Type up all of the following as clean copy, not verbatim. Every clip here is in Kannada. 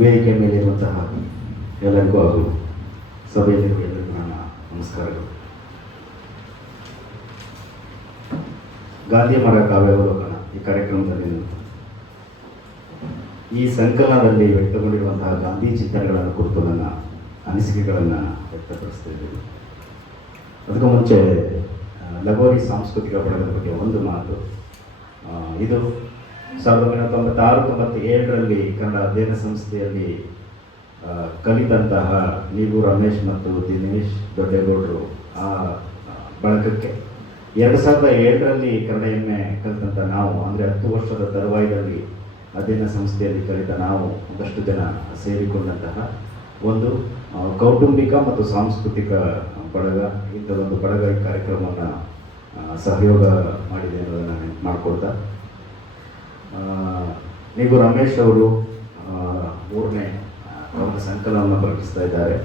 ವೇದಿಕೆ ಮೇಲಿರುವಂತಹ ಎಲ್ಲರಿಗೂ ಹಾಗೂ ಸಭೆಯಲ್ಲಿರುವ ಎಲ್ಲರಿಗೂ ನನ್ನ ನಮಸ್ಕಾರಗಳು. ಗಾಂಧಿ ಮರ ಕಾವ್ಯಾವಲೋಕನ ಈ ಕಾರ್ಯಕ್ರಮದಲ್ಲಿ ಈ ಸಂಕಲನದಲ್ಲಿ ವ್ಯಕ್ತಗೊಂಡಿರುವಂತಹ ಗಾಂಧಿ ಚಿಂತನೆಗಳನ್ನು ಕುರಿತು ನನ್ನ ಅನಿಸಿಕೆಗಳನ್ನು ವ್ಯಕ್ತಪಡಿಸ್ತಾ ಇದ್ದೇನೆ. ಅದಕ್ಕೂ ಮುಂಚೆ ಲಗೋರಿ ಸಾಂಸ್ಕೃತಿಕ ಬಳಗದ ಬಗ್ಗೆ ಒಂದು ಮಾತು. ಇದು 1996-97ರಲ್ಲಿ ಕನ್ನಡ ಅಧ್ಯಯನ ಸಂಸ್ಥೆಯಲ್ಲಿ ಕಲಿತಂತಹ ನೀವು ರಮೇಶ್ ಮತ್ತು ದಿನೇಶ್ ದೊಡ್ಡೇಗೌಡರು ಆ ಬಳಗಕ್ಕೆ 2007ರಲ್ಲಿ ಕನ್ನಡ ಎಮ್ಮೆ ಕಲಿತಂಥ ನಾವು, ಅಂದರೆ 10 ವರ್ಷದ ತರುವಾಯದಲ್ಲಿ ಅಧ್ಯಯನ ಸಂಸ್ಥೆಯಲ್ಲಿ ಕಲಿತ ನಾವು ಒಂದಷ್ಟು ಜನ ಸೇರಿಕೊಂಡಂತಹ ಒಂದು ಕೌಟುಂಬಿಕ ಮತ್ತು ಸಾಂಸ್ಕೃತಿಕ ಬಳಗ. ಇಂಥದ್ದೊಂದು ಬಳಗ ಈ ಕಾರ್ಯಕ್ರಮವನ್ನು ಸಹಯೋಗ ಮಾಡಿದೆ ಅನ್ನೋದನ್ನು ನೆನಪು ಮಾಡಿಕೊಳ್ತಾ, ನೀವು ರಮೇಶ್ ಅವರು 3ನೇ ಅವರ ಸಂಕಲನವನ್ನು ಪ್ರಕಟಿಸ್ತಾ ಇದ್ದಾರೆ.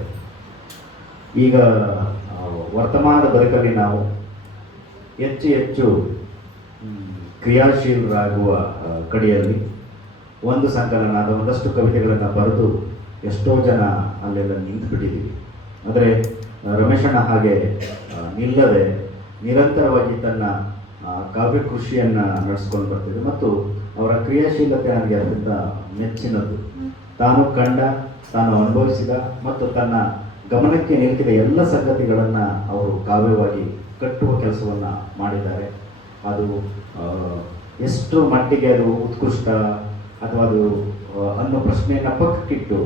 ಈಗ ವರ್ತಮಾನದ ಬದುಕಲ್ಲಿ ನಾವು ಹೆಚ್ಚು ಕ್ರಿಯಾಶೀಲರಾಗುವ ಕಡೆಯಲ್ಲಿ ಒಂದು ಸಂಕಲನ ಅಥವಾ ಒಂದಷ್ಟು ಕವಿತೆಗಳನ್ನು ಬರೆದು ಎಷ್ಟೋ ಜನ ಅಲ್ಲೆಲ್ಲ ನಿಂತುಬಿಟ್ಟಿದ್ದೀವಿ. ಆದರೆ ರಮೇಶಣ್ಣ ಹಾಗೆ ನಿಲ್ಲದೆ ನಿರಂತರವಾಗಿ ತನ್ನ ಕಾವ್ಯ ಕೃಷಿಯನ್ನು ನಡೆಸ್ಕೊಂಡು ಬರ್ತಿದ್ದೆ ಮತ್ತು ಅವರ ಕ್ರಿಯಾಶೀಲತೆ ನನಗೆ ಅದರಿಂದ ಮೆಚ್ಚಿನದ್ದು. ತಾನು ಕಂಡ, ತಾನು ಅನುಭವಿಸಿದ ಮತ್ತು ತನ್ನ ಗಮನಕ್ಕೆ ನಿಂತಿದ ಎಲ್ಲ ಸಂಗತಿಗಳನ್ನು ಅವರು ಕಾವ್ಯವಾಗಿ ಕಟ್ಟುವ ಕೆಲಸವನ್ನು ಮಾಡಿದ್ದಾರೆ. ಅದು ಎಷ್ಟು ಮಟ್ಟಿಗೆ ಅದು ಉತ್ಕೃಷ್ಟ ಅಥವಾ ಅದು ಅನ್ನೋ ಪ್ರಶ್ನೆಯನ್ನು ಪಕ್ಕಕ್ಕಿಟ್ಟು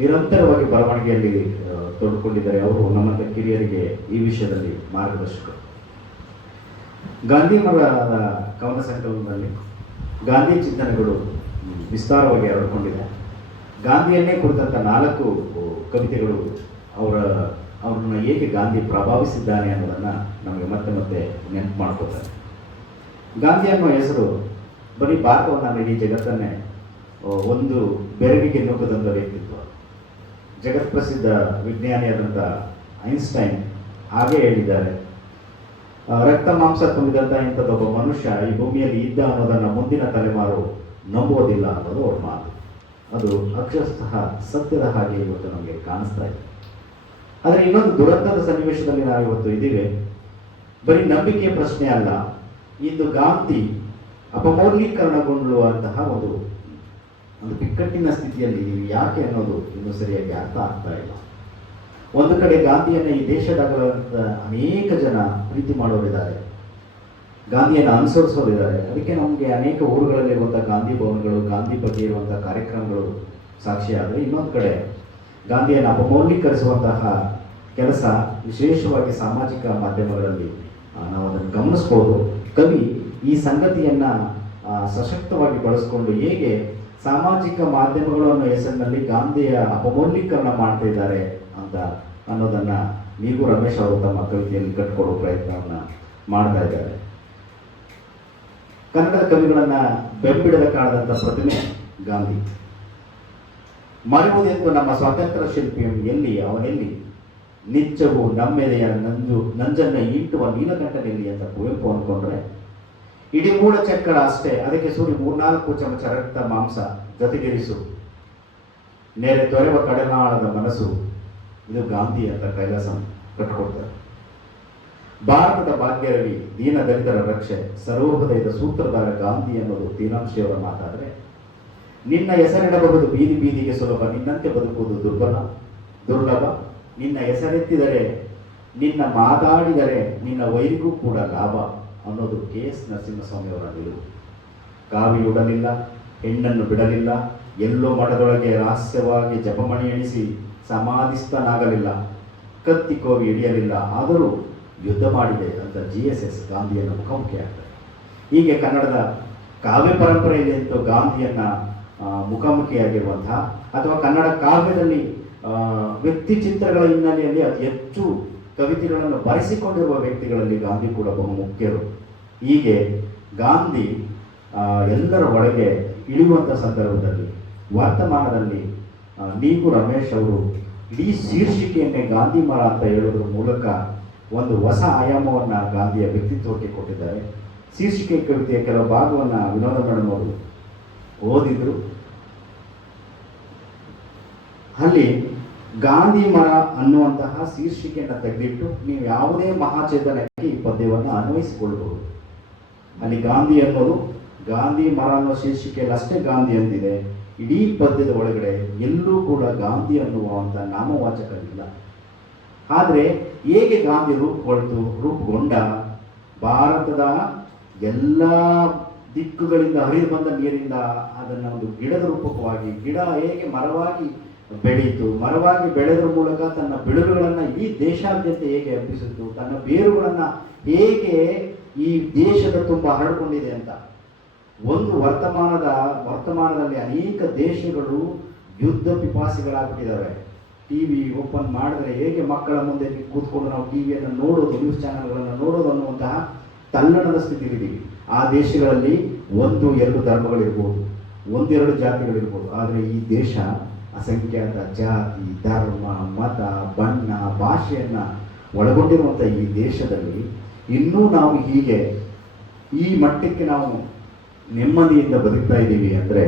ನಿರಂತರವಾಗಿ ಬರವಣಿಗೆಯಲ್ಲಿ ತೊಡಕೊಂಡಿದ್ದಾರೆ. ಅವರು ನಮ್ಮಂಥ ಕಿರಿಯರಿಗೆ ಈ ವಿಷಯದಲ್ಲಿ ಮಾರ್ಗದರ್ಶಕರು. ಗಾಂಧಿ ಮರದ ಕವನ ಸಂಕಲನದಲ್ಲಿ ಗಾಂಧಿ ಚಿಂತನೆಗಳು ವಿಸ್ತಾರವಾಗಿ ಹರಡಿಕೊಂಡಿದೆ. ಗಾಂಧಿಯನ್ನೇ ಕುರಿತಂಥ 4 ಕವಿತೆಗಳು ಅವ್ರನ್ನ ಹೇಗೆ ಗಾಂಧಿ ಪ್ರಭಾವಿಸಿದ್ದಾನೆ ಅನ್ನೋದನ್ನು ನಮಗೆ ಮತ್ತೆ ನೆನಪು ಮಾಡ್ಕೋತಾರೆ. ಗಾಂಧಿ ಅನ್ನೋ ಹೆಸರು ಬರೀ ಭಾರತವನ್ನು ಇಡೀ ಜಗತ್ತನ್ನೇ ಒಂದು ಬೆರಗಿಗೆ ನೂಕದಂಥ ವ್ಯಕ್ತಿತ್ವ. ಜಗತ್ಪ್ರಸಿದ್ಧ ವಿಜ್ಞಾನಿಯಾದಂಥ ಐನ್ಸ್ಟೈನ್ ಹಾಗೇ ಹೇಳಿದ್ದಾರೆ, ರಕ್ತ ಮಾಂಸ ತುಂಬಿದಂಥ ಇಂಥದ್ದೊಬ್ಬ ಮನುಷ್ಯ ಈ ಭೂಮಿಯಲ್ಲಿ ಇದ್ದ ಅನ್ನೋದನ್ನು ಮುಂದಿನ ತಲೆಮಾರು ನಂಬುವುದಿಲ್ಲ ಅನ್ನೋದು ಅವ್ರ ಮಾತು. ಅದು ಅಕ್ಷರಶಃ ಸತ್ಯದ ಹಾಗೆ ಇವತ್ತು ನಮಗೆ ಕಾಣಿಸ್ತಾ ಇದೆ. ಆದರೆ ಇನ್ನೊಂದು ದುರಂತದ ಸನ್ನಿವೇಶದಲ್ಲಿ ನಾವು ಇವತ್ತು ಇದ್ದೀವಿ. ಬರೀ ನಂಬಿಕೆಯ ಪ್ರಶ್ನೆ ಅಲ್ಲ, ಇಂದು ಗಾಂಧಿ ಅಪಮೌಲ್ಯೀಕರಣಗೊಳ್ಳುವಂತಹ ಒಂದು ಬಿಕ್ಕಟ್ಟಿನ ಸ್ಥಿತಿಯಲ್ಲಿ ಯಾಕೆ ಅನ್ನೋದು ಇನ್ನೂ ಸರಿಯಾಗಿ ಅರ್ಥ ಆಗ್ತಾ ಇಲ್ಲ. ಒಂದು ಕಡೆ ಗಾಂಧಿಯನ್ನು ಈ ದೇಶದಾಗಲಂತ ಅನೇಕ ಜನ ಪ್ರೀತಿ ಮಾಡೋರಿದ್ದಾರೆ, ಗಾಂಧಿಯನ್ನು ಅನುಸರಿಸೋರಿದ್ದಾರೆ. ಅದಕ್ಕೆ ನಮಗೆ ಅನೇಕ ಊರುಗಳಲ್ಲಿರುವಂಥ ಗಾಂಧಿ ಭವನಗಳು, ಗಾಂಧಿ ಬಗ್ಗೆ ಇರುವಂಥ ಕಾರ್ಯಕ್ರಮಗಳು ಸಾಕ್ಷಿಯಾದರೆ, ಇನ್ನೊಂದು ಕಡೆ ಗಾಂಧಿಯನ್ನು ಅಪಮೌಲ್ಯೀಕರಿಸುವಂತಹ ಕೆಲಸ ವಿಶೇಷವಾಗಿ ಸಾಮಾಜಿಕ ಮಾಧ್ಯಮಗಳಲ್ಲಿ ನಾವು ಅದನ್ನು ಗಮನಿಸ್ಬೋದು. ಕವಿ ಈ ಸಂಗತಿಯನ್ನು ಸಶಕ್ತವಾಗಿ ಬಳಸ್ಕೊಂಡು ಹೇಗೆ ಸಾಮಾಜಿಕ ಮಾಧ್ಯಮಗಳು ಅನ್ನೋ ಹೆಸರಿನಲ್ಲಿ ಗಾಂಧಿಯ ಅಪಮೌಲ್ಯೀಕರಣ ಮಾಡ್ತಾ ಇದ್ದಾರೆ ಅಂತ ಅನ್ನೋದನ್ನು ನೀವು ರಮೇಶ್ ಅವರು ತಮ್ಮ ಕವಿತೆಯಲ್ಲಿ ಕಟ್ಕೊಡೋ ಪ್ರಯತ್ನವನ್ನು ಮಾಡ್ತಾ ಇದ್ದಾರೆ. ಕನ್ನಡದ ಕವಿಗಳನ್ನು ಬೆಂಬಿಡದ ಕಾಣದಂಥ ಪ್ರತಿಮೆ ಗಾಂಧಿ. ಮರೆಯುವುದೆಂದು ನಮ್ಮ ಸ್ವಾತಂತ್ರ್ಯ ಶಿಲ್ಪಿ ಅವನೆಲ್ಲಿ ನಿತ್ಯವೂ ನಮ್ಮೆದೆಯ ನಂಜನ್ನ ಈಟುವ ನೀಲಕಂಠನೆಲ್ಲಿ ಅಂತ ಕುವೆಂಪು ಅಂದ್ಕೊಂಡ್ರೆ, ಇಡೀ ಮೂಲ ಚಕ್ಕಳ ಅಷ್ಟೇ, ಅದಕ್ಕೆ ಸೂರಿ 3-4 ಚಮಚ ರಕ್ತ ಮಾಂಸ ಜೊತೆಗಿರಿಸು, ನೆರೆ ದೊರೆವ ಕಡನಾಳದ ಮನಸ್ಸು, ಇದು ಗಾಂಧಿ ಅಂತ ಕೈಲಾಸ ಕಟ್ಟಿಕೊಡ್ತಾರೆ. ಭಾರತದ ಭಾಗ್ಯರವಿ, ದೀನ ದಲಿತರ ರಕ್ಷೆ, ಸರ್ವೋದಯದ ಸೂತ್ರಧಾರ ಗಾಂಧಿ ಅನ್ನೋದು ತೀನಾಂಶಿಯವರ ಮಾತಾದರೆ, ನಿನ್ನ ಹೆಸರಿಡಬಹುದು ಬೀದಿ ಬೀದಿಗೆ ಸುಲಭ, ನಿನ್ನಂತೆ ಬದುಕುವುದು ದುರ್ಲಭ, ನಿನ್ನ ಹೆಸರೆತ್ತಿದರೆ, ನಿನ್ನ ಮಾತಾಡಿದರೆ ನಿನ್ನ ವೈರಿಗೂ ಕೂಡ ಲಾಭ ಅನ್ನೋದು KS ನರಸಿಂಹಸ್ವಾಮಿಯವರ ನಿಲುವು. ಕಾವಿಯುಡಲಿಲ್ಲ, ಹೆಣ್ಣನ್ನು ಬಿಡಲಿಲ್ಲ, ಎಲ್ಲೋ ಮಠದೊಳಗೆ ರಹಸ್ಯವಾಗಿ ಜಪಮಣಿ ಎಣಿಸಿ ಸಮಾಧಿಸ್ಥನಾಗಲಿಲ್ಲ, ಕತ್ತಿ ಕೋವಿ ಹಿಡಿಯಲಿಲ್ಲ, ಆದರೂ ಯುದ್ಧ ಮಾಡಿದೆ ಅಂತ GSS ಗಾಂಧಿಯನ್ನು ಮುಖಾಮುಖಿಯಾಗ್ತಾರೆ. ಹೀಗೆ ಕನ್ನಡದ ಕಾವ್ಯ ಪರಂಪರೆಯಲ್ಲಿ ಅಂತೂ ಗಾಂಧಿಯನ್ನು ಮುಖಾಮುಖಿಯಾಗಿರುವಂತಹ ಅಥವಾ ಕನ್ನಡ ಕಾವ್ಯದಲ್ಲಿ ವ್ಯಕ್ತಿ ಚಿತ್ರಗಳ ಹಿನ್ನೆಲೆಯಲ್ಲಿ ಅತಿ ಹೆಚ್ಚು ಕವಿತೆಗಳನ್ನು ಬರೆಸಿಕೊಂಡಿರುವ ವ್ಯಕ್ತಿಗಳಲ್ಲಿ ಗಾಂಧಿ ಕೂಡ ಬಹುಮುಖ್ಯರು. ಹೀಗೆ ಗಾಂಧಿ ಎಲ್ಲರ ಒಳಗೆ ಇಳಿಯುವಂಥ ಸಂದರ್ಭದಲ್ಲಿ ವರ್ತಮಾನದಲ್ಲಿ ನೀವು ರಮೇಶ್ ಅವರು ಇಡೀ ಶೀರ್ಷಿಕೆಯನ್ನೇ ಗಾಂಧಿ ಮರ ಅಂತ ಹೇಳೋದ್ರ ಮೂಲಕ ಒಂದು ಹೊಸ ಆಯಾಮವನ್ನು ಗಾಂಧಿಯ ವ್ಯಕ್ತಿತ್ವಕ್ಕೆ ಕೊಟ್ಟಿದ್ದಾರೆ. ಶೀರ್ಷಿಕೆ ಕವಿತೆಯ ಕೆಲವು ಭಾಗವನ್ನು ವಿನೋದ ಮೇಡಮ್ ಅವರು ಓದಿದ್ರು. ಅಲ್ಲಿ ಗಾಂಧಿ ಮರ ಅನ್ನುವಂತಹ ಶೀರ್ಷಿಕೆಯನ್ನು ತೆಗೆದಿಟ್ಟು ನೀವು ಯಾವುದೇ ಮಹಾಚೇತನಕ್ಕೆ ಈ ಪದ್ಯವನ್ನು ಅನ್ವಯಿಸಿಕೊಳ್ಬಹುದು. ಅಲ್ಲಿ ಗಾಂಧಿ ಅನ್ನೋದು ಗಾಂಧಿ ಮರ ಅನ್ನೋ ಶೀರ್ಷಿಕೆಯಲ್ಲಿ ಅಷ್ಟೇ ಗಾಂಧಿ ಅಂತಿದೆ. ಇಡೀ ಪದ್ಯದ ಒಳಗಡೆ ಎಲ್ಲೂ ಕೂಡ ಗಾಂಧಿ ಅನ್ನುವಂಥ ನಾಮವಾಚಕ ಇಲ್ಲ. ಆದರೆ ಹೇಗೆ ಗಾಂಧಿ ರೂಪುಗೊಂಡ ಭಾರತದ ಎಲ್ಲ ದಿಕ್ಕುಗಳಿಂದ ಹರಿದು ಬಂದ ನೀರಿಂದ ಅದನ್ನು ಒಂದು ಗಿಡದ ರೂಪಕವಾಗಿ, ಗಿಡ ಹೇಗೆ ಮರವಾಗಿ ಬೆಳೆಯಿತು, ಮರವಾಗಿ ಬೆಳೆದ್ರ ಮೂಲಕ ತನ್ನ ಬೆಳೆಗಳನ್ನು ಈ ದೇಶಾದ್ಯಂತ ಹೇಗೆ ಹಬ್ಬಿಸಿತು, ತನ್ನ ಬೇರುಗಳನ್ನು ಹೇಗೆ ಈ ದೇಶದ ತುಂಬ ಹರಡಿಕೊಂಡಿದೆ ಅಂತ. ಒಂದು ವರ್ತಮಾನದಲ್ಲಿ ಅನೇಕ ದೇಶಗಳು ಯುದ್ಧ ಪಿಪಾಸಿಗಳಾಗ್ಬಿಟ್ಟಿದ್ದಾವೆ. ಟಿವಿ ಓಪನ್ ಮಾಡಿದ್ರೆ ಹೇಗೆ ಮಕ್ಕಳ ಮುಂದೆ ಕೂತ್ಕೊಂಡು ನಾವು ಟಿವಿಯನ್ನು ನೋಡೋದು, ನ್ಯೂಸ್ ಚಾನೆಲ್ಗಳನ್ನು ನೋಡೋದು ಅನ್ನುವಂತಹ ತಲ್ಲಣದ ಸ್ಥಿತಿಲಿದ್ದೀವಿ. ಆ ದೇಶಗಳಲ್ಲಿ 1-2 ಧರ್ಮಗಳಿರ್ಬೋದು, 1-2 ಜಾತಿಗಳಿರ್ಬೋದು. ಆದರೆ ಈ ದೇಶ ಅಸಂಖ್ಯಾತ ಜಾತಿ, ಧರ್ಮ, ಮತ, ಬಣ್ಣ, ಭಾಷೆಯನ್ನು ಒಳಗೊಂಡಿರುವಂಥ ಈ ದೇಶದಲ್ಲಿ ಇನ್ನೂ ನಾವು ಹೀಗೆ ಈ ಮಟ್ಟಕ್ಕೆ ನಾವು ನೆಮ್ಮದಿಯಿಂದ ಬದುಕ್ತಾ ಇದ್ದೀವಿ ಅಂದರೆ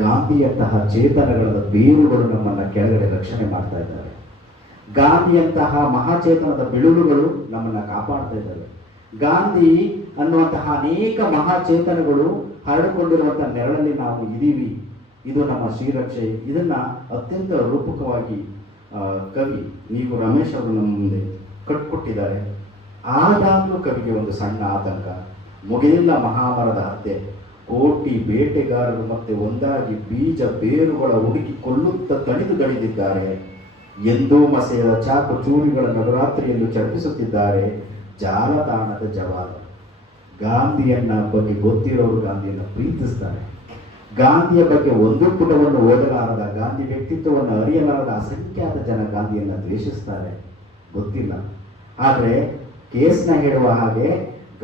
ಗಾಂಧಿಯಂತಹ ಚೇತನಗಳ ಬೇರುಗಳು ನಮ್ಮನ್ನು ಕೆಳಗಡೆ ರಕ್ಷಣೆ ಮಾಡ್ತಾ ಇದ್ದಾರೆ. ಗಾಂಧಿಯಂತಹ ಮಹಾಚೇತನದ ಬಿಳುಳುಗಳು ನಮ್ಮನ್ನು ಕಾಪಾಡ್ತಾ ಇದ್ದಾವೆ. ಗಾಂಧಿ ಅನ್ನುವಂತಹ ಅನೇಕ ಮಹಾಚೇತನಗಳು ಹರಡಿಕೊಂಡಿರುವಂಥ ನೆರಳಲ್ಲಿ ನಾವು ಇದ್ದೀವಿ. ಇದು ನಮ್ಮ ಶ್ರೀರಕ್ಷೆ. ಇದನ್ನು ಅತ್ಯಂತ ರೂಪಕವಾಗಿ ಕವಿ ನೀವು ರಮೇಶ್ ಅವರು ನಮ್ಮ ಮುಂದೆ ಕಟ್ಕೊಟ್ಟಿದ್ದಾರೆ. ಆದಾಗಲೂ ಕವಿಗೆ ಒಂದು ಸಣ್ಣ ಆತಂಕ. ಮುಗಿದಿಲ್ಲ ಮಹಾಮರದ ಹತ್ಯೆ, ಕೋಟಿ ಬೇಟೆಗಾರರು ಮತ್ತೆ ಒಂದಾಗಿ ಬೀಜ ಬೇರುಗಳ ಹುಡುಕಿ ಕೊಲ್ಲುತ್ತಾ ದಣಿದಿದ್ದಾರೆ. ಎಂದೂ ಮಸೆಯದ ಚಾಕು ಚೂರಿಗಳ ನವರಾತ್ರಿಯನ್ನು ಚರ್ಪಿಸುತ್ತಿದ್ದಾರೆ ಜಾಲತಾಣದ ಜವಾನ. ಗಾಂಧಿಯನ್ನ ಬಗ್ಗೆ ಗೊತ್ತಿರೋರು ಗಾಂಧಿಯನ್ನು ಪ್ರೀತಿಸ್ತಾರೆ. ಗಾಂಧಿಯ ಬಗ್ಗೆ ಒಂದು ಪುಟವನ್ನು ಓದಲಾರದ, ಗಾಂಧಿ ವ್ಯಕ್ತಿತ್ವವನ್ನು ಅರಿಯಲಾರದ ಅಸಂಖ್ಯಾತ ಜನ ಗಾಂಧಿಯನ್ನು ದ್ವೇಷಿಸ್ತಾರೆ. ಗೊತ್ತಿಲ್ಲ. ಆದರೆ ಕೇಸ್ನ ಹೇಳುವ ಹಾಗೆ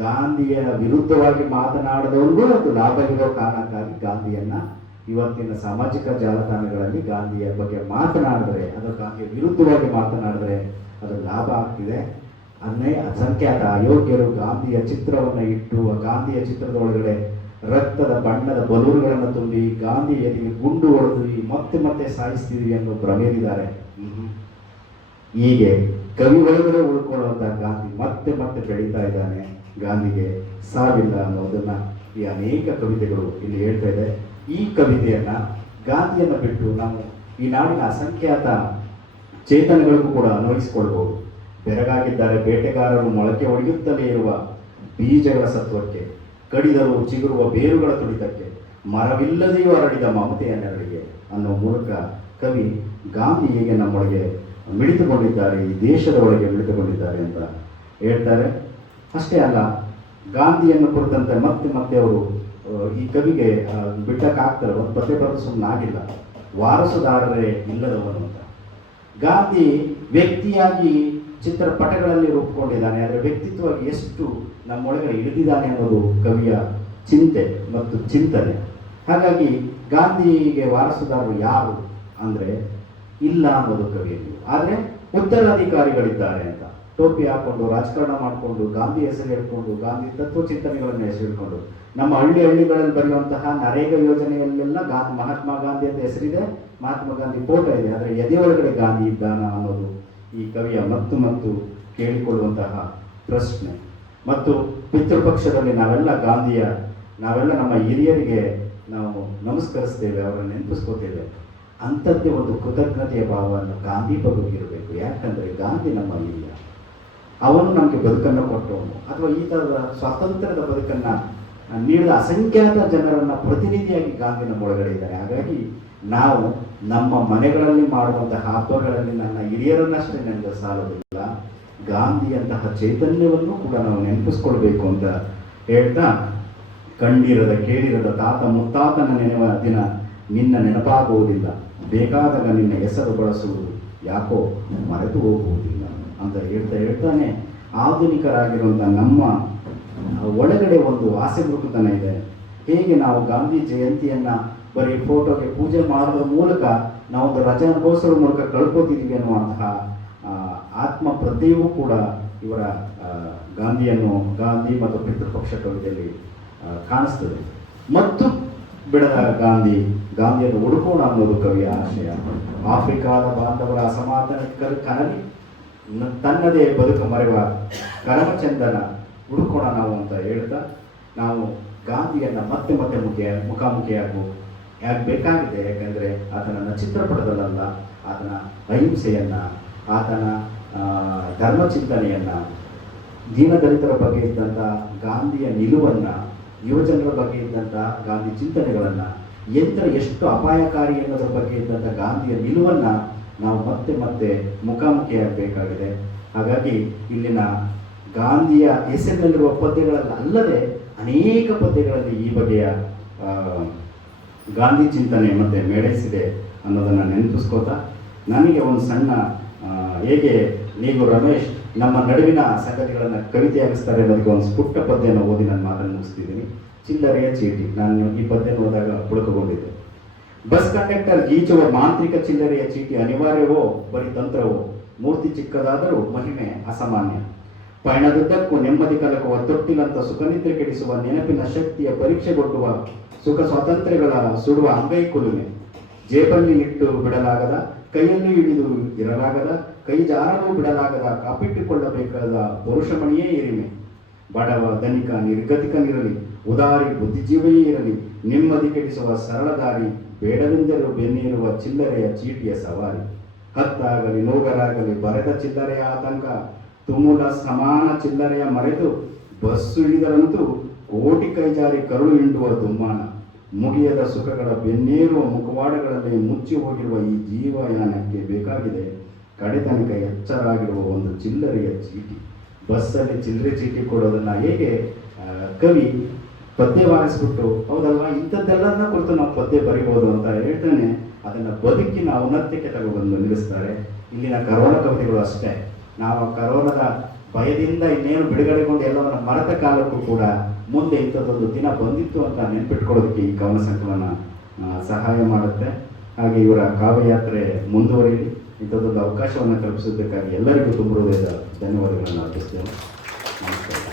ಗಾಂಧಿಯ ವಿರುದ್ಧವಾಗಿ ಮಾತನಾಡದವ್ರಿಗೂ ಒಂದು ಲಾಭ ಇರೋ ಕಾರಣಕ್ಕಾಗಿ ಗಾಂಧಿಯನ್ನ ಇವತ್ತಿನ ಸಾಮಾಜಿಕ ಜಾಲತಾಣಗಳಲ್ಲಿ ಗಾಂಧಿಯ ಬಗ್ಗೆ ಮಾತನಾಡಿದ್ರೆ, ಅದು ಗಾಂಧಿಯ ವಿರುದ್ಧವಾಗಿ ಮಾತನಾಡಿದ್ರೆ ಅದು ಲಾಭ ಆಗ್ತಿದೆ. ಅಸಂಖ್ಯಾತ ಅಯೋಗ್ಯರು ಗಾಂಧಿಯ ಚಿತ್ರವನ್ನು ಇಟ್ಟು ಆ ಗಾಂಧಿಯ ಚಿತ್ರದ ಒಳಗಡೆ ರಕ್ತದ ಬಣ್ಣದ ಬಲೂನ್ಗಳನ್ನು ತುಂಬಿ ಗಾಂಧಿ ಎದೆಗೆ ಗುಂಡು ಹೊಡೆದು ಮತ್ತೆ ಮತ್ತೆ ಸಾಯಿಸ್ತೀವಿ ಅನ್ನೋ ಭ್ರಮೆಯಲ್ಲಿದ್ದಾರೆ. ಹೀಗೆ ಕವಿ ಒಳಗಡೆ ಉಳ್ಕೊಳ್ಳುವಂತಹ ಗಾಂಧಿ ಮತ್ತೆ ಮತ್ತೆ ಬೆಳೀತಾ ಇದ್ದಾನೆ. ಗಾಂಧಿಗೆ ಸಾವಿಲ್ಲ ಅನ್ನೋದನ್ನ ಈ ಅನೇಕ ಕವಿತೆಗಳು ಇಲ್ಲಿ ಹೇಳ್ತಾ ಇದೆ. ಈ ಕವಿತೆಯನ್ನ ಗಾಂಧಿಯನ್ನು ಬಿಟ್ಟು ನಾವು ಈ ನಾಡಿನ ಅಸಂಖ್ಯಾತ ಚೇತನಗಳಿಗೂ ಕೂಡ ಅನ್ವಯಿಸಿಕೊಳ್ಬಹುದು. ಬೆರಗಾಗಿದ್ದಾರೆ ಬೇಟೆಗಾರರು ಮೊಳಕೆ ಒಡೆಯುತ್ತಲೇ ಇರುವ ಬೀಜಗಳ ಸತ್ವಕ್ಕೆ, ಕಡಿದರು ಚಿಗುರುವ ಬೇರುಗಳ ತುಡಿತಕ್ಕೆ, ಮರವಿಲ್ಲದೆಯೂ ಹರಡಿದ ಮಮತೆಯ ನೆರಳಿಗೆ ಅನ್ನೋ ಮೂಲಕ ಕವಿ ಗಾಂಧಿ ಹೇಗೆ ನಮ್ಮೊಳಗೆ ಮಿಳಿತುಕೊಂಡಿದ್ದಾರೆ, ಈ ದೇಶದ ಒಳಗೆ ಮಿಳಿತುಕೊಂಡಿದ್ದಾರೆ ಅಂತ ಹೇಳ್ತಾರೆ. ಅಷ್ಟೇ ಅಲ್ಲ, ಗಾಂಧಿಯನ್ನು ಕುರಿತಂತೆ ಮತ್ತೆ ಮತ್ತೆ ಅವರು ಈ ಕವಿಗೆ ಬಿಟ್ಟಕ್ಕಾಗ್ತಾರೆ. ಒಂದು ಪದ್ಯ ಬರೆದು ಸುಮ್ಮನೆ ಆಗಿಲ್ಲ. ವಾರಸುದಾರರೇ ಇಲ್ಲದವನು ಅಂತ. ಗಾಂಧಿ ವ್ಯಕ್ತಿಯಾಗಿ ಚಿತ್ರಪಟಗಳಲ್ಲಿ ರೂಪುಗೊಂಡಿದ್ದಾನೆ, ಆದರೆ ವ್ಯಕ್ತಿತ್ವವಾಗಿ ಎಷ್ಟು ನಮ್ಮೊಳಗಡೆ ಇಳಿದಿದ್ದಾನೆ ಅನ್ನೋದು ಕವಿಯ ಚಿಂತೆ ಮತ್ತು ಚಿಂತನೆ. ಹಾಗಾಗಿ ಗಾಂಧಿಗೆ ವಾರಸುದಾರರು ಯಾರು ಅಂದರೆ ಇಲ್ಲ ಅನ್ನೋದು ಕವಿಯಲ್ಲಿ. ಆದರೆ ಉತ್ತರಾಧಿಕಾರಿಗಳಿದ್ದಾರೆ ಅಂತ ಟೋಪಿ ಹಾಕೊಂಡು ರಾಜಕಾರಣ ಮಾಡಿಕೊಂಡು ಗಾಂಧಿ ಹೆಸರು ಹೇಳ್ಕೊಂಡು ಗಾಂಧಿ ತತ್ವ ಚಿಂತನೆಗಳನ್ನು ಹೆಸರು ಹೇಳ್ಕೊಂಡು ನಮ್ಮ ಹಳ್ಳಿಗಳಲ್ಲಿ ಬರೆಯುವಂತಹ ನರೇಗಾ ಯೋಜನೆಯಲ್ಲೆಲ್ಲ ಮಹಾತ್ಮ ಗಾಂಧಿ ಅಂತ ಹೆಸರಿದೆ, ಮಹಾತ್ಮ ಗಾಂಧಿ ಫೋಟೋ ಇದೆ. ಆದರೆ ಎದೆ ಒಳಗಡೆ ಗಾಂಧಿ ಇದ್ದಾನ ಅನ್ನೋದು ಈ ಕವಿಯ ಮತ್ತು ಕೇಳಿಕೊಳ್ಳುವಂತಹ ಪ್ರಶ್ನೆ. ಮತ್ತು ಪಿತೃಪಕ್ಷದಲ್ಲಿ ನಾವೆಲ್ಲ ನಮ್ಮ ಹಿರಿಯರಿಗೆ ನಾವು ನಮಸ್ಕರಿಸ್ತೇವೆ, ಅವರನ್ನು ನೆನಪಿಸ್ಕೋತೇವೆ. ಅಂಥದ್ದೇ ಒಂದು ಕೃತಜ್ಞತೆಯ ಭಾವವನ್ನು ಗಾಂಧಿ ಬದುಕಿರಬೇಕು. ಯಾಕಂದರೆ ಗಾಂಧಿ ನಮ್ಮ ಹಿರಿಯ, ಅವನು ನಮಗೆ ಬದುಕನ್ನು ಕೊಟ್ಟವನು, ಅಥವಾ ಈ ಥರದ ಸ್ವಾತಂತ್ರ್ಯದ ಬದುಕನ್ನು ನೀಡಿದ ಅಸಂಖ್ಯಾತ ಜನರನ್ನು ಪ್ರತಿನಿಧಿಯಾಗಿ ಗಾಂಧಿ ನಮ್ಮ ಒಳಗಡೆ ಇದ್ದಾರೆ. ಹಾಗಾಗಿ ನಾವು ನಮ್ಮ ಮನೆಗಳಲ್ಲಿ ಮಾಡುವಂತಹ ಹಬ್ಬಗಳಲ್ಲಿ ನನ್ನ ಹಿರಿಯರನ್ನಷ್ಟೇ ನೆನೆದ ಸಾಲೋದಿಲ್ಲ, ಗಾಂಧಿಯಂತಹ ಚೈತನ್ಯವನ್ನು ಕೂಡ ನಾವು ನೆನಪಿಸ್ಕೊಳ್ಬೇಕು ಅಂತ ಹೇಳ್ತಾ, ಕಂಡಿರದ ಕೇಳಿರದ ತಾತ ಮುತ್ತಾತನ ನೆನೆವ ದಿನ ನಿನ್ನ ನೆನಪಾಗುವುದಿಲ್ಲ, ಬೇಕಾದಾಗ ನಿನ್ನ ಹೆಸರು ಬಳಸುವುದು ಯಾಕೋ ಮರೆತು ಹೋಗುವುದಿಲ್ಲ ಅಂತ ಹೇಳ್ತಾನೆ. ಆಧುನಿಕರಾಗಿರುವಂಥ ನಮ್ಮ ಒಳಗಡೆ ಒಂದು ಆಸೆ ಮೃಕತನ ಇದೆ. ಹೇಗೆ ನಾವು ಗಾಂಧಿ ಜಯಂತಿಯನ್ನು ಬರೀ ಫೋಟೋಗೆ ಪೂಜೆ ಮಾಡೋದ್ರ ಮೂಲಕ ನಾವೊಂದು ರಜೆ ಅನುಭವಿಸೋದ್ರ ಮೂಲಕ ಕಳ್ಕೊತಿದ್ದೀವಿ ಅನ್ನುವಂತಹ ಆತ್ಮ ಪ್ರಜ್ಞೆಯೂ ಕೂಡ ಇವರ ಗಾಂಧಿ ಮತ್ತು ಪಿತೃಪಕ್ಷ ಕವಿತೆಯಲ್ಲಿ ಕಾಣಿಸ್ತದೆ. ಮತ್ತು ಬಿಡದ ಗಾಂಧಿಯನ್ನು ಹುಡುಕೋಣ ಅನ್ನೋದು ಕವಿಯ ಆಶಯ. ಆಫ್ರಿಕಾದ ಬಾಂಧವರ ಅಸಮಾಧಾನ ಕನಲಿ ತನ್ನದೇ ಬದುಕು ಮರೆವ ಕರಮಚಂದನ ಹುಡುಕೋಣ ನಾವು ಅಂತ ಹೇಳ್ತಾ, ನಾವು ಗಾಂಧಿಯನ್ನು ಮತ್ತೆ ಮುಖಾಮುಖಿಯಾಗಬೇಕಾಗಿದೆ. ಯಾಕಂದರೆ ಆತನ ಚಿತ್ರಪಟದಲ್ಲ, ಆತನ ಅಹಿಂಸೆಯನ್ನು, ಆತನ ಧರ್ಮಚಿಂತನೆಯನ್ನು, ದೀನದಲಿತರ ಬಗ್ಗೆ ಇದ್ದಂಥ ಗಾಂಧಿಯ ನಿಲುವನ್ನು, ಯುವಜನರ ಬಗ್ಗೆ ಇದ್ದಂಥ ಗಾಂಧಿ ಚಿಂತನೆಗಳನ್ನು, ಎಷ್ಟು ಅಪಾಯಕಾರಿ ಅನ್ನೋದ್ರ ಬಗ್ಗೆ ಇದ್ದಂಥ ಗಾಂಧಿಯ ನಿಲುವನ್ನು ನಾವು ಮತ್ತೆ ಮುಖಾಮುಖಿಯಾಗಬೇಕಾಗಿದೆ. ಹಾಗಾಗಿ ಇಲ್ಲಿನ ಗಾಂಧಿಯ ಹೆಸರಿನಲ್ಲಿರುವ ಪದ್ಯಗಳಲ್ಲದೆ ಅನೇಕ ಪದ್ಯಗಳಲ್ಲಿ ಈ ಬಗೆಯ ಗಾಂಧಿ ಚಿಂತನೆ ಮತ್ತು ಮೇಳೈಸಿದೆ ಅನ್ನೋದನ್ನು ನೆನಪಿಸ್ಕೋತಾ, ನನಗೆ ಒಂದು ಸಣ್ಣ ಹೇಗೆ ನೀವು ರಮೇಶ್ ನಮ್ಮ ನಡುವಿನ ಸಂಗತಿಗಳನ್ನು ಕವಿತೆಯಾಗಿಸ್ತಾರೆ ಅನ್ನೋದಕ್ಕೆ ಒಂದು ಪುಟ್ಟ ಪದ್ಯನ ಓದಿ ನಾನು ಮಾತನ್ನು ಮುಗಿಸ್ತಿದ್ದೀನಿ. ಚಿಲ್ಲರೆಯ ಚೀಟಿ. ನಾನು ಈ ಪದ್ಯನ ಓದಾಗ ಪುಳಕಗೊಂಡಿದ್ದೆ. ಬಸ್ ಕಂಡಕ್ಟರ್ ಗೀಚುವ ಮಾಂತ್ರಿಕ ಚಿಲ್ಲರೆಯ ಚೀಟಿ ಅನಿವಾರ್ಯವೋ ಬರೀ ತಂತ್ರವೋ, ಮೂರ್ತಿ ಚಿಕ್ಕದಾದರೂ ಮಹಿಮೆ ಅಸಾಮಾನ್ಯ. ಪಯಣದುದ್ದಕ್ಕೂ ನೆಮ್ಮದಿ ಕಲಕುವ ತೊಟ್ಟಿಲಂತ ಸುಖನಿದ್ರೆ ಕೆಡಿಸುವ ನೆನಪಿನ ಶಕ್ತಿಯ ಪರೀಕ್ಷೆಗೊಡ್ಡುವ ಸುಖ ಸ್ವಾತಂತ್ರ್ಯಗಳ ಸುಡುವ ಅಂಗೈ ಕುಲುಮೆ. ಜೇಬಲ್ಲಿ ಇಟ್ಟು ಬಿಡಲಾಗದ, ಕೈಯಲ್ಲಿ ಹಿಡಿದು ಇರಲಾಗದ, ಕೈ ಜಾರಲು ಬಿಡಲಾಗದ, ಕಾಪಿಟ್ಟುಕೊಳ್ಳಬೇಕಾದ ಪೌರುಷಮಣಿಯೇ ಇರಿಮೆ. ಬಡವ ಧನಿಕ ನಿರ್ಗತಿಕನಿರಲಿ, ಉದಾರಿ ಬುದ್ಧಿಜೀವಿಯೇ ಇರಲಿ, ನೆಮ್ಮದಿ ಕೆಡಿಸುವ ಸರಳ ದಾರಿ, ಬೇಡವೆಂದರೂ ಬೆನ್ನಿರುವ ಚಿಲ್ಲರೆಯ ಚೀಟಿಯ ಸವಾರಿ. ಹತ್ತಾಗಲಿ ನೋಗರಾಗಲಿ ಬರೆದ ಚಿಲ್ಲರೆಯ ಆತಂಕ, ತುಮುಲ ಸಮಾನ ಚಿಲ್ಲರೆಯ ಮರೆತು ಬಸ್ಸು ಹಿಡಿದರಂತೂ ಕೋಟಿ ಕೈಜಾರಿ ಕರುಳು ಹಿಂಡುವ ದುಮ್ಮಾನ. ಮುಗಿಯದ ಸುಖಗಳ ಬೆನ್ನೇರುವ ಮುಖವಾಡಗಳಲ್ಲಿ ಮುಚ್ಚಿ ಹೋಗಿರುವ ಈ ಜೀವಯಾನಕ್ಕೆ ಬೇಕಾಗಿದೆ ಕಡೆತನಕ ಎಚ್ಚರಾಗಿರುವ ಒಂದು ಚಿಲ್ಲರೆಯ ಚೀಟಿ. ಬಸ್ಸಲ್ಲಿ ಚಿಲ್ಲರೆ ಚೀಟಿ ಕೊಡೋದನ್ನು ಹೇಗೆ ಕವಿ ಪದ್ಯವಾಗಿಸ್ಬಿಟ್ಟು, ಹೌದಲ್ವಾ, ಇಂಥದ್ದೆಲ್ಲನ ಕುರಿತು ನಾವು ಪದ್ಯ ಬರಿಬೋದು ಅಂತ ಹೇಳ್ತಾನೆ ಅದನ್ನು ಬದುಕಿನ ಔನ್ನತ್ಯಕ್ಕೆ ತಗೊಬಂದು ನಿಲ್ಲಿಸ್ತಾರೆ. ಇಲ್ಲಿನ ಕರೋನಾ ಕವಿತೆಗಳು ಅಷ್ಟೇ. ನಾವು ಕರೋನಾದ ಭಯದಿಂದ ಇನ್ನೇನು ಬಿಡುಗಡೆಗೊಂಡು ಎಲ್ಲವನ್ನು ಮರೆತ ಕಾಲಕ್ಕೂ ಕೂಡ ಮುಂದೆ ಇಂಥದ್ದೊಂದು ದಿನ ಬಂದಿತ್ತು ಅಂತ ನೆನ್ಪಿಟ್ಕೊಳ್ಳೋದಕ್ಕೆ ಈ ಕವನ ಸಂಕಲನ ಸಹಾಯ ಮಾಡುತ್ತೆ. ಹಾಗೆ ಇವರ ಕಾವ್ಯಯಾತ್ರೆ ಮುಂದುವರಿಯಲಿ. ಇಂಥದ್ದೊಂದು ಅವಕಾಶವನ್ನು ಕಲ್ಪಿಸೋದಕ್ಕಾಗಿ ಎಲ್ಲರಿಗೂ ತುಂಬ ಹೃದಯದ ಧನ್ಯವಾದಗಳನ್ನು ಅರ್ಪಿಸ್ತೇವೆ. ನಮಸ್ಕಾರ.